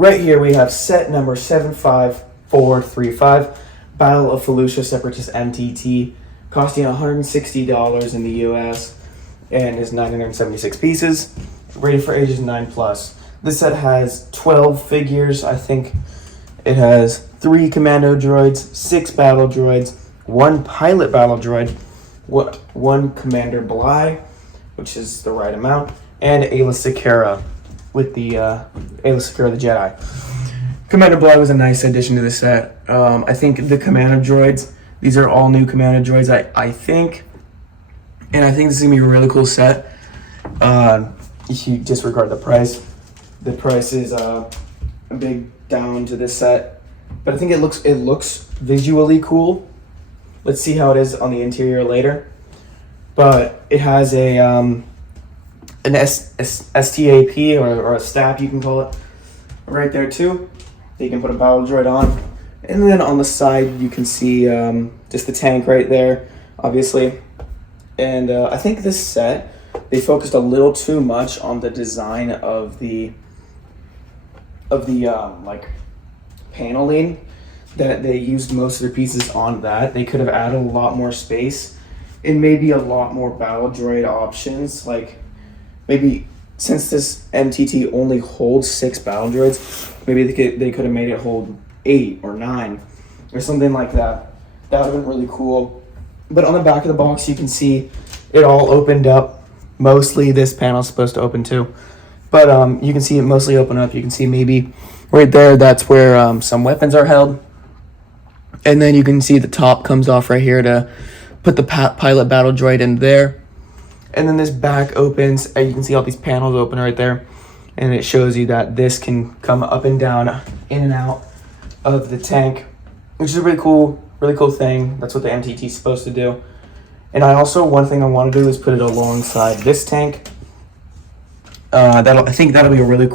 Right here we have set number 75435, Battle of Felucia Separatist MTT, costing $160 in the US and is 976 pieces, rated for ages 9+. This set has 12 figures. I think it has 3 commando droids, 6 battle droids, 1 pilot battle droid, 1 commander Bly, which is the right amount, and Ayla Secura with the Ayla Secura the Jedi. Commander Bly was a nice addition to the set. I think the commando droids, these are all new commando droids, I think. And I think this is going to be a really cool set. If you disregard the price is a big down to this set. But I think it looks visually cool. Let's see how it is on the interior later. But it has an STAP or a STAP, you can call it, right there too. You can put a battle droid on. And then on the side you can see just the tank right there, obviously. And I think this set, they focused a little too much on the design of the like paneling, that they used most of their pieces on that. They could have added a lot more space and maybe a lot more battle droid options. Like maybe since this MTT only holds 6 battle droids, maybe they could have made it hold 8 or 9 or something like that. That would have been really cool. But on the back of the box, you can see it all opened up. Mostly this panel's supposed to open too. But you can see it mostly open up. You can see maybe right there, that's where some weapons are held. And then you can see the top comes off right here to put the pilot battle droid in there. And then this back opens, and you can see all these panels open right there. And it shows you that this can come up and down, in and out of the tank, which is a really cool thing. That's what the MTT is supposed to do. And one thing I want to do is put it alongside this tank. I think that'll be a really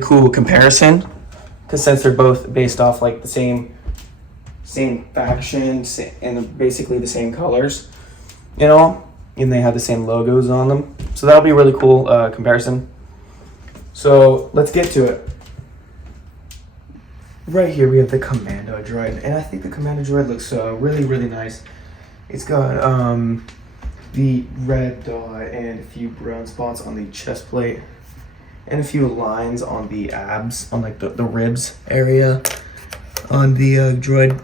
cool comparison, because since they're both based off like the same faction and basically the same colors, you know, and they have the same logos on them. So that'll be a really cool comparison. So let's get to it. Right here we have the commando droid, and I think the commando droid looks really nice. It's got the red dot and a few brown spots on the chest plate and a few lines on the abs, on like the ribs area on the droid,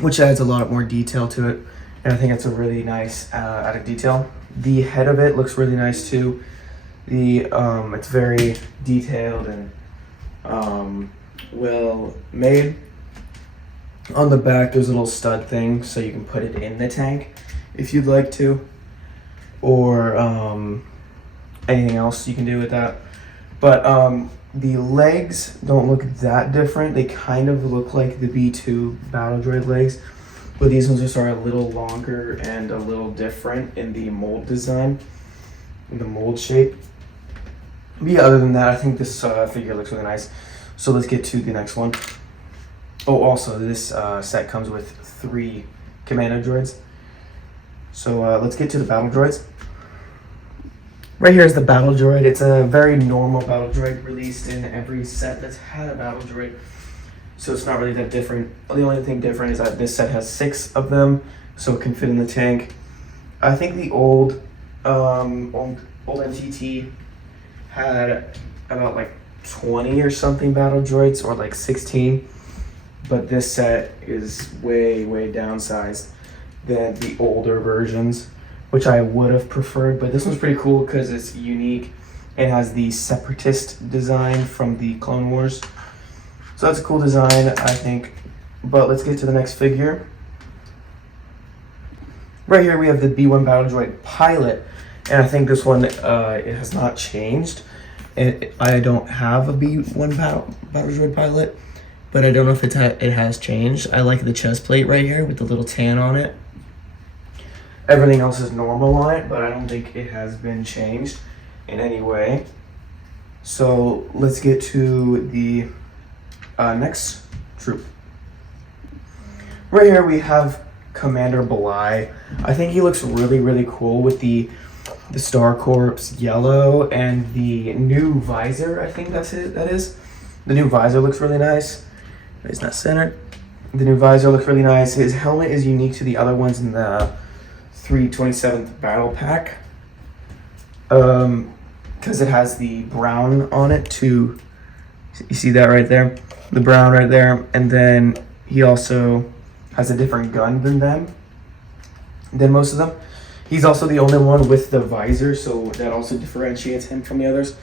which adds a lot more detail to it, and I think it's a really nice added detail. The head of it looks really nice too. It's very detailed and well made. On the back there's a little stud thing so you can put it in the tank if you'd like to, or anything else you can do with that. But the legs don't look that different. They kind of look like the B2 battle droid legs, but these ones just are a little longer and a little different in the mold design, in the mold shape. But yeah, other than that, I think this figure looks really nice. So let's get to the next one. Oh, also this set comes with 3 commando droids. So let's get to the battle droids. Right here is the battle droid. It's a very normal battle droid released in every set that's had a battle droid. So it's not really that different. The only thing different is that this set has 6 of them, so it can fit in the tank. I think the old MTT had about like 20 or something battle droids, or like 16. But this set is way downsized than the older versions, which I would have preferred. But this one's pretty cool because it's unique. It has the Separatist design from the Clone Wars. So that's a cool design, I think. But let's get to the next figure. Right here we have the B1 Battle Droid Pilot. And I think this one, it has not changed. And I don't have a B1 Battle Droid Pilot, but I don't know if it has changed. I like the chest plate right here with the little tan on it. Everything else is normal on it, but I don't think it has been changed in any way. So let's get to the next troop. Right here we have Commander Bly. I think he looks really cool with the the Star Corps yellow, and the new visor. I think that's it. That is. The new visor looks really nice. It's not centered. The new visor looks really nice. His helmet is unique to the other ones in the 327th battle pack. Because it has the brown on it too. You see that right there? The brown right there. And then he also has a different gun than most of them. He's also the only one with the visor, so that also differentiates him from the others.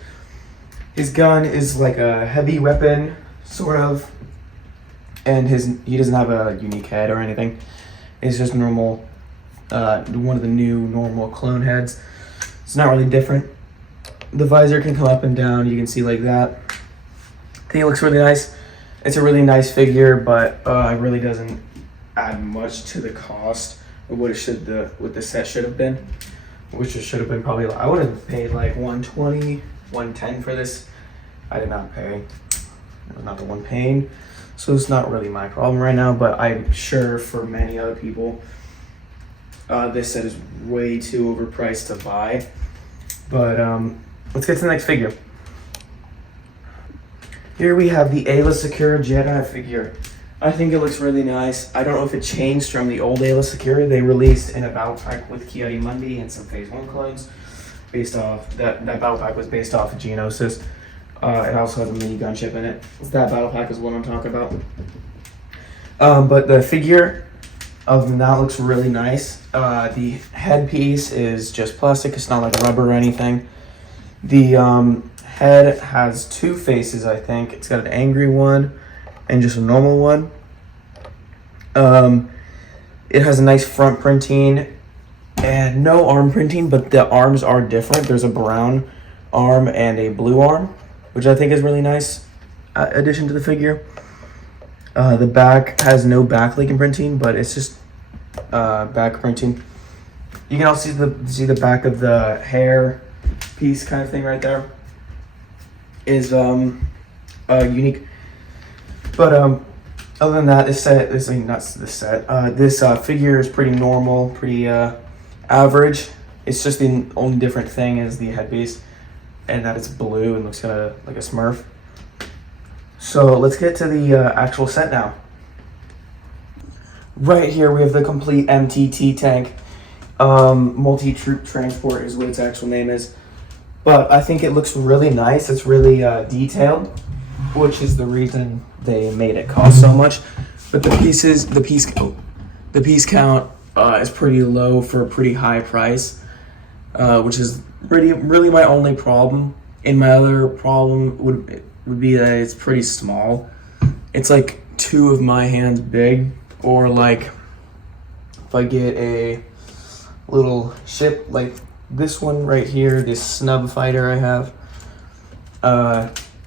His gun is like a heavy weapon, sort of. And he doesn't have a unique head or anything. It's just normal, one of the new normal clone heads. It's not really different. The visor can come up and down. You can see like that. I think it looks really nice. It's a really nice figure, but it really doesn't add much to the cost of what the set should have been. Which should have been probably, I would have paid like $120, $110 for this. I did not pay. I was not the one paying. So it's not really my problem right now, but I'm sure for many other people, this set is way too overpriced to buy. But let's get to the next figure. Here we have the Ayla Secura Jedi figure. I think it looks really nice. I don't know if it changed from the old Ayla Secura they released in a battle pack with Ki-Adi-Mundi and some Phase 1 clones. Based off, that battle pack was based off of Geonosis. It also has a mini gunship in it. That battle pack is what I'm talking about. But the figure, other than that, looks really nice. The headpiece is just plastic. It's not like rubber or anything. The head has two faces, I think. It's got an angry one and just a normal one. It has a nice front printing and no arm printing, but the arms are different. There's a brown arm and a blue arm, which I think is really nice addition to the figure. The back has no backlinking printing, but it's just back printing. You can also see the back of the hair piece kind of thing right there is unique. But other than that, this figure is pretty normal, pretty average. It's just the only different thing is the headpiece, and that it's blue and looks kind of like a Smurf. So let's get to the actual set now. Right here we have the complete MTT tank. Multi-troop transport is what its actual name is. But I think it looks really nice. It's really detailed, which is the reason they made it cost so much. But the piece count is pretty low for a pretty high price, which is really my only problem. And my other problem would be that it's pretty small. It's like 2 of my hands big, or like if I get a little ship like this one right here, this snub fighter I have,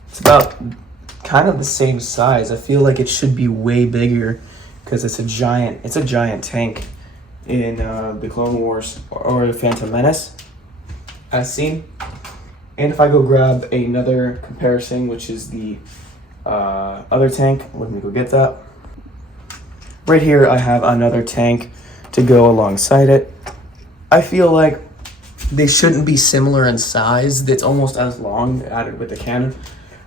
it's about kind of the same size. I feel like it should be way bigger because it's a giant tank in the Clone Wars or the Phantom Menace as seen. And if I go grab another comparison, which is the other tank, let me go get that. Right here I have another tank to go alongside it. I feel like they shouldn't be similar in size. It's almost as long added with the cannon,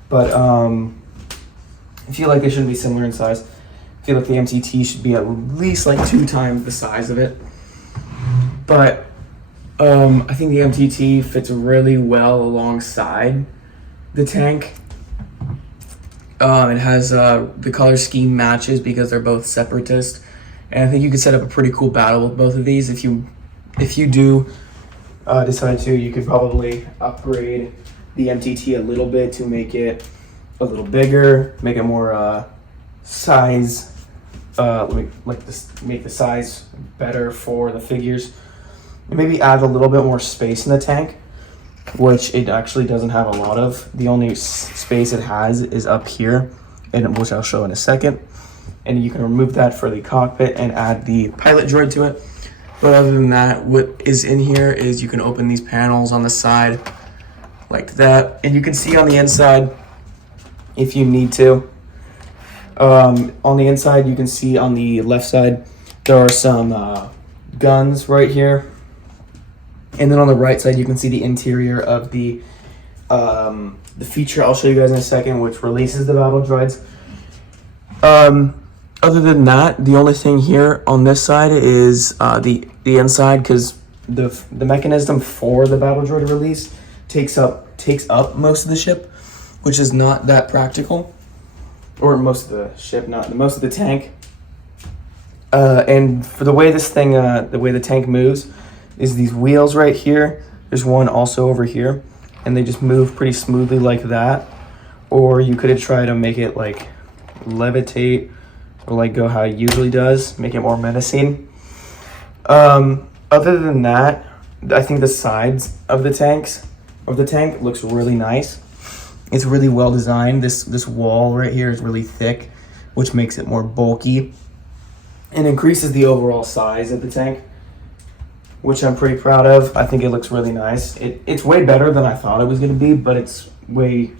but I feel like they shouldn't be similar in size. I feel like the MTT should be at least like 2 times the size of it. But I think the MTT fits really well alongside the tank. It has the color scheme matches because they're both Separatist, and I think you could set up a pretty cool battle with both of these. If you do decide to, you could probably upgrade the MTT a little bit to make it a little bigger, make it more size, make the size better for the figures. And maybe add a little bit more space in the tank, which it actually doesn't have a lot of. The only space it has is up here, and which I'll show in a second. And you can remove that for the cockpit and add the pilot droid to it. But other than that, what is in here is you can open these panels on the side like that, and you can see on the inside if you need to. On the inside, you can see on the left side there are some guns right here, And then on the right side, you can see the interior of the feature I'll show you guys in a second, which releases the battle droids. Other than that, the only thing here on this side is the inside, because the mechanism for the battle droid release takes up most of the ship, which is not that practical, or most of the ship, not most of the tank. And for the way this thing, the way the tank moves, is these wheels right here. There's one also over here, and they just move pretty smoothly like that. Or you could try to make it like levitate, or like go how it usually does, make it more menacing. Other than that, I think the sides of the tank looks really nice. It's really well designed. This wall right here is really thick, which makes it more bulky and increases the overall size of the tank, which I'm pretty proud of. I think it looks really nice. It's way better than I thought it was going to be, but it's way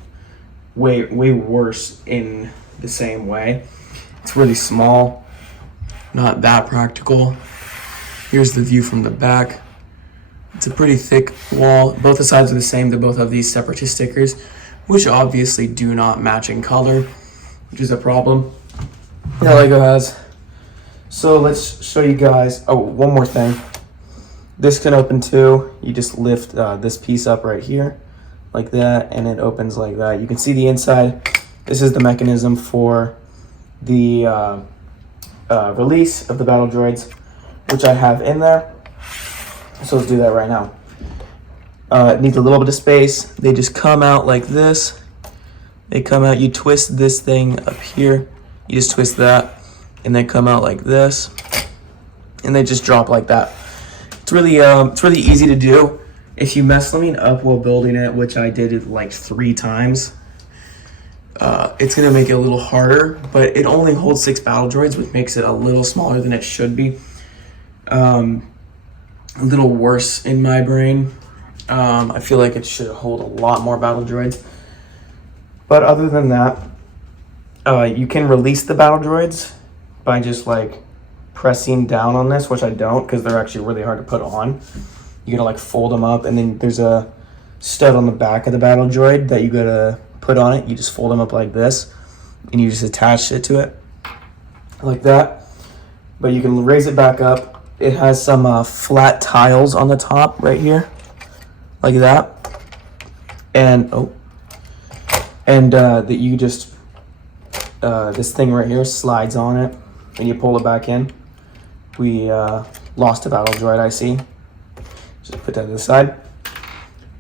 worse in the same way. It's really small, not that practical. Here's the view from the back. It's a pretty thick wall. Both the sides are the same. They both have these Separatist stickers, which obviously do not match in color, which is a problem that LEGO has. So let's show you guys. Oh, one more thing. This can open too. You just lift this piece up right here like that, and it opens like that. You can see the inside. This is the mechanism for the release of the battle droids, which I have in there. So let's do that right now. It needs a little bit of space. They just come out like this. They come out, you twist this thing up here. You just twist that, and they come out like this, and they just drop like that. It's really easy to do. If you mess something up while building it, which I did it like 3 times, it's gonna make it a little harder, but it only holds 6 battle droids, which makes it a little smaller than it should be. A little worse in my brain. I feel like it should hold a lot more battle droids. But other than that, you can release the battle droids by just like pressing down on this, which I don't, because they're actually really hard to put on. You gotta like fold them up, and then there's a stud on the back of the battle droid that you gotta put on it. You just fold them up like this, and you just attach it to it like that. But you can raise it back up. It has some flat tiles on the top right here, like that. And that you just this thing right here slides on it, and you pull it back in. We lost a battle droid, I see. Just put that to the side.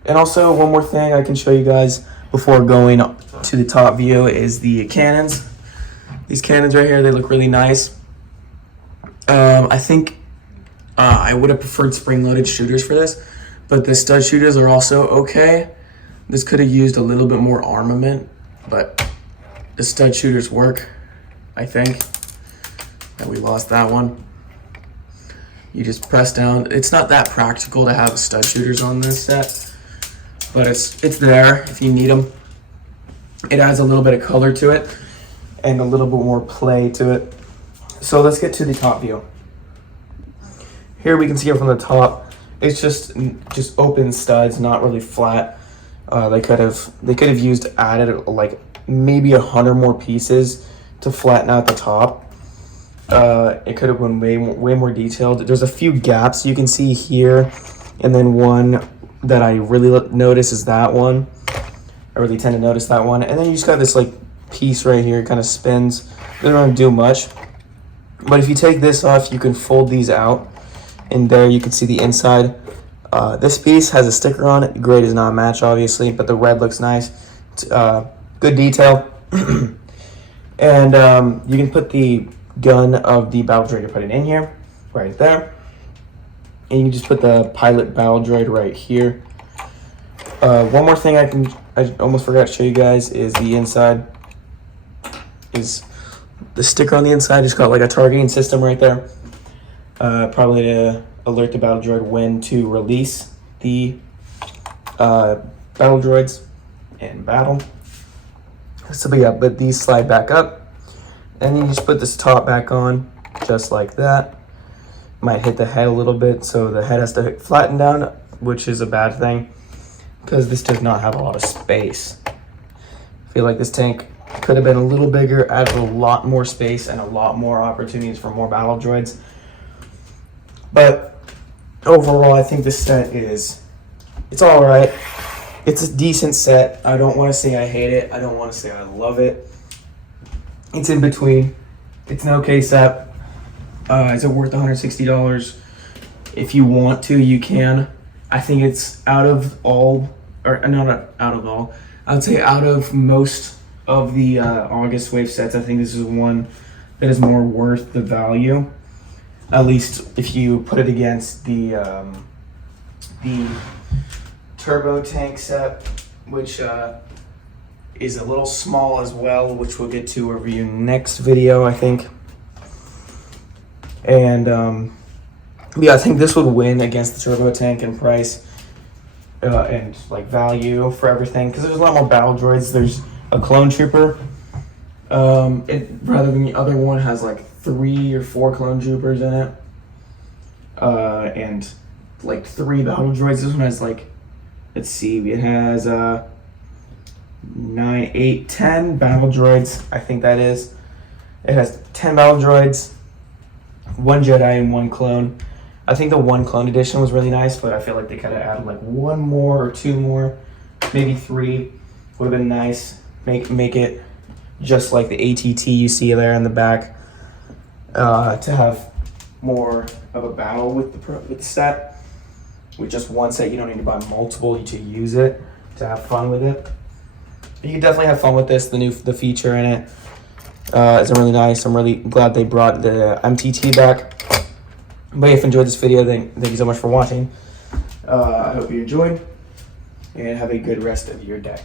And also, one more thing I can show you guys before going to the top view is the cannons. These cannons right here, they look really nice. I think I would have preferred spring-loaded shooters for this, but the stud shooters are also okay. This could have used a little bit more armament, but the stud shooters work, I think. And we lost that one. You just press down. It's not that practical to have stud shooters on this set, but it's there if you need them. It adds a little bit of color to it and a little bit more play to it. So let's get to the top view. Here we can see it from the top. It's just open studs, not really flat. They could have added like maybe 100 more pieces to flatten out the top. It could have been way more detailed. There's a few gaps you can see here, and then one that I really notice is that one. I really tend to notice that one. And then you just got this like piece right here, it kind of spins. Doesn't really do much. But if you take this off, you can fold these out, and there you can see the inside. This piece has a sticker on it. The gray does not match, obviously, but the red looks nice. It's, good detail. And you can put the gun of the battle droid you're putting in here, right there. And you can just put the pilot battle droid right here. One more thing I almost forgot to show you guys is the inside. Is the sticker on the inside just got like a targeting system right there. Probably to alert the battle droid when to release the battle droids in battle. So yeah, but these slide back up, and you just put this top back on just like that. Might hit the head a little bit, so the head has to flatten down which is a bad thing because this does not have a lot of space. I feel like this tank could have been a little bigger, added a lot more space and a lot more opportunities for more battle droids. But overall, I think this set it's all right. It's a decent set. I don't want to say I hate it. I don't want to say I love it. It's in between. It's an okay set. Is it worth $160? If you want to, you can. I think it's out of all, or not out of all, I would say out of most of the August Wave sets, I think this is one that is more worth the value. At least if you put it against the Turbo Tank set, which is a little small as well, which we'll get to review next video, I think. And yeah, I think this would win against the Turbo Tank in price and like value for everything, because there's a lot more battle droids. There's a clone trooper, rather than the other one has like 3 or 4 clone troopers in it, and like 3 battle droids. This one has like, let's see, it has 9, 8, 10 battle droids. I think that is. It has 10 battle droids, 1 Jedi and 1 clone. I think the 1 clone edition was really nice, but I feel like they could have added like 1 more or 2 more, maybe 3 would have been nice. Make it just like the ATT you see there in the back, to have more of a battle with the set. With just one set, you don't need to buy multiple to use it, to have fun with it. You can definitely have fun with this. The feature in it is really nice. I'm really glad they brought the MTT back. But if you enjoyed this video, then thank you so much for watching. I hope you enjoyed, and have a good rest of your day.